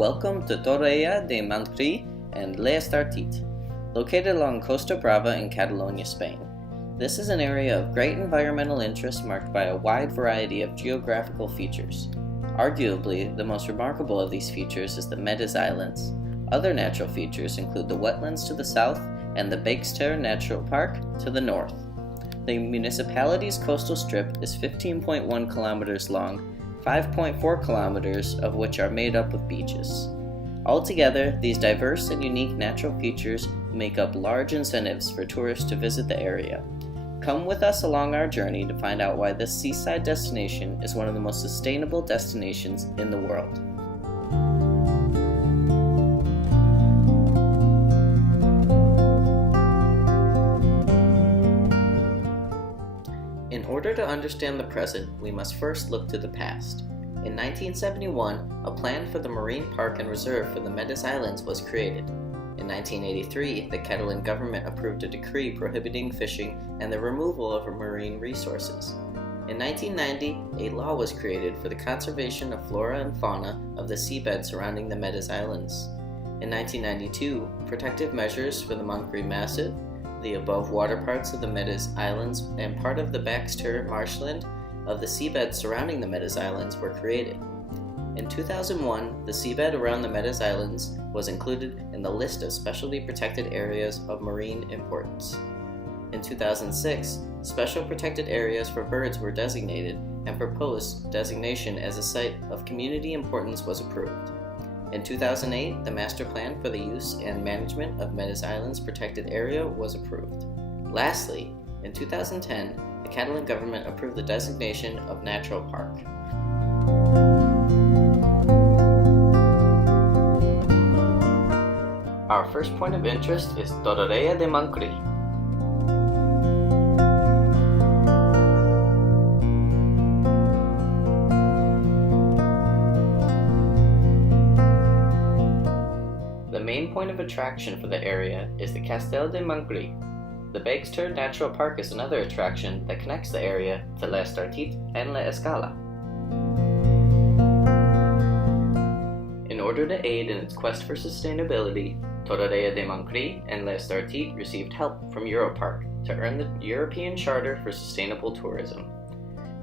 Welcome to Torroella de Montgrí and Les Estartit, located along Costa Brava in Catalonia, Spain. This is an area of great environmental interest marked by a wide variety of geographical features. Arguably, the most remarkable of these features is the Medes Islands. Other natural features include the wetlands to the south and the Bakester Natural Park to the north. The municipality's coastal strip is 15.1 kilometers long, 5.4 kilometers of which are made up of beaches. Altogether, these diverse and unique natural features make up large incentives for tourists to visit the area. Come with us along our journey to find out why this seaside destination is one of the most sustainable destinations in the world. In order to understand the present, we must first look to the past. In 1971, a plan for the Marine Park and Reserve for the Medes Islands was created. In 1983, the Catalan government approved a decree prohibiting fishing and the removal of marine resources. In 1990, a law was created for the conservation of flora and fauna of the seabed surrounding the Medes Islands. In 1992, protective measures for the Montgrí Massif, the above water parts of the Medes Islands, and part of the Bakester marshland of the seabed surrounding the Medes Islands were created. In 2001, the seabed around the Medes Islands was included in the list of specially protected areas of marine importance. In 2006, special protected areas for birds were designated, and proposed designation as a site of community importance was approved. In 2008, the master plan for the use and management of Medes Islands protected area was approved. Lastly, in 2010, the Catalan government approved the designation of natural park. Our first point of interest is Torroella de Montgrí. The main point of attraction for the area is the Castel de Montgrí. The Bakester Natural Park is another attraction that connects the area to Les Estartit and La Escala. In order to aid in its quest for sustainability, Torroella de Montgrí and Les Estartit received help from Europark to earn the European Charter for Sustainable Tourism.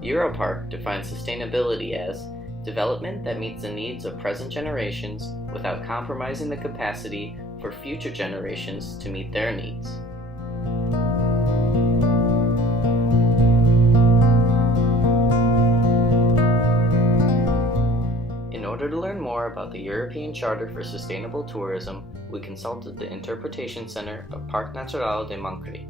Europark defines sustainability as development that meets the needs of present generations without compromising the capacity for future generations to meet their needs. In order to learn more about the European Charter for Sustainable Tourism, we consulted the Interpretation Center of Parc Natural de Montgrí.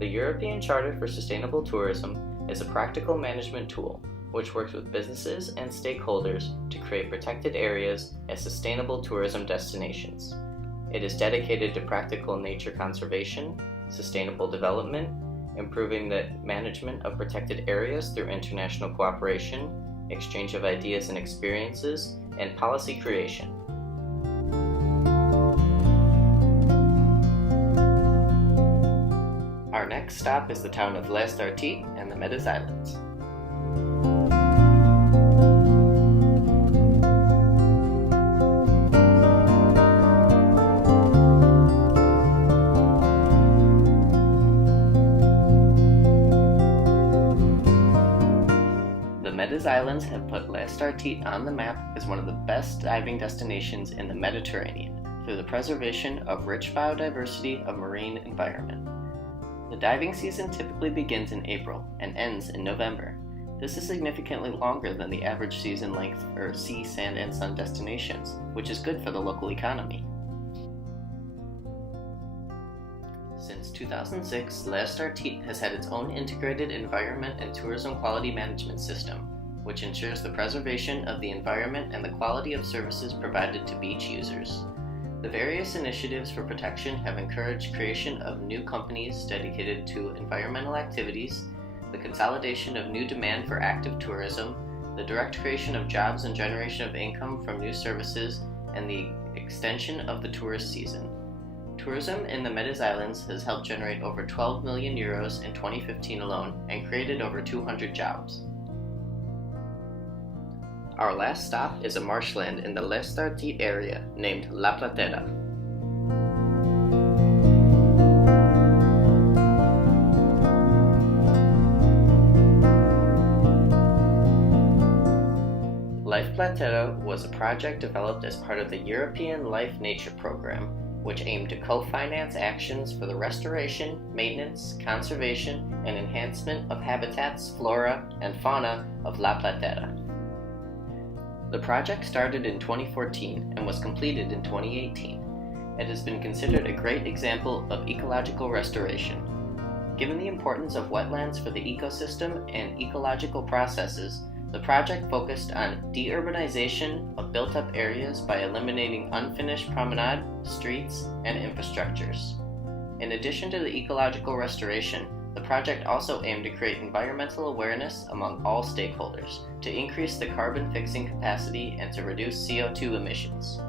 The European Charter for Sustainable Tourism is a practical management tool which works with businesses and stakeholders to create protected areas as sustainable tourism destinations. It is dedicated to practical nature conservation, sustainable development, improving the management of protected areas through international cooperation, exchange of ideas and experiences, and policy creation. Our next stop is the town of Les Estartit and the Medes Islands. The Medes Islands have put Les Estartit on the map as one of the best diving destinations in the Mediterranean through the preservation of rich biodiversity of marine environment. The diving season typically begins in April and ends in November. This is significantly longer than the average season length for sea, sand, and sun destinations, which is good for the local economy. Since 2006, Les Estartit has had its own integrated environment and tourism quality management system, which ensures the preservation of the environment and the quality of services provided to beach users. The various initiatives for protection have encouraged creation of new companies dedicated to environmental activities, the consolidation of new demand for active tourism, the direct creation of jobs and generation of income from new services, and the extension of the tourist season. Tourism in the Medes Islands has helped generate over 12 million euros in 2015 alone and created over 200 jobs. Our last stop is a marshland in the l'Estartit area named La Platera. Life Platera was a project developed as part of the European Life Nature Program, which aimed to co-finance actions for the restoration, maintenance, conservation, and enhancement of habitats, flora, and fauna of La Platera. The project started in 2014 and was completed in 2018. It has been considered a great example of ecological restoration. Given the importance of wetlands for the ecosystem and ecological processes, the project focused on deurbanization of built-up areas by eliminating unfinished promenade, streets, and infrastructures. In addition to the ecological restoration, the project also aimed to create environmental awareness among all stakeholders, to increase the carbon fixing capacity and to reduce CO2 emissions.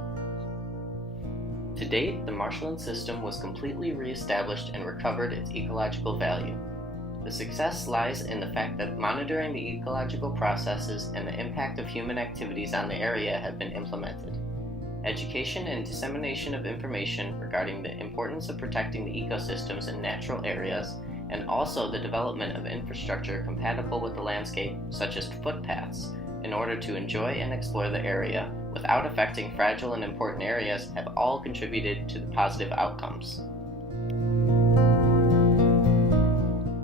To date, the marshland system was completely re-established and recovered its ecological value. The success lies in the fact that monitoring the ecological processes and the impact of human activities on the area have been implemented. Education and dissemination of information regarding the importance of protecting the ecosystems in natural areas, and also the development of infrastructure compatible with the landscape, such as footpaths, in order to enjoy and explore the area without affecting fragile and important areas, have all contributed to the positive outcomes.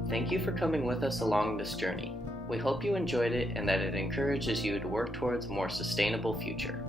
Thank you for coming with us along this journey. We hope you enjoyed it and that it encourages you to work towards a more sustainable future.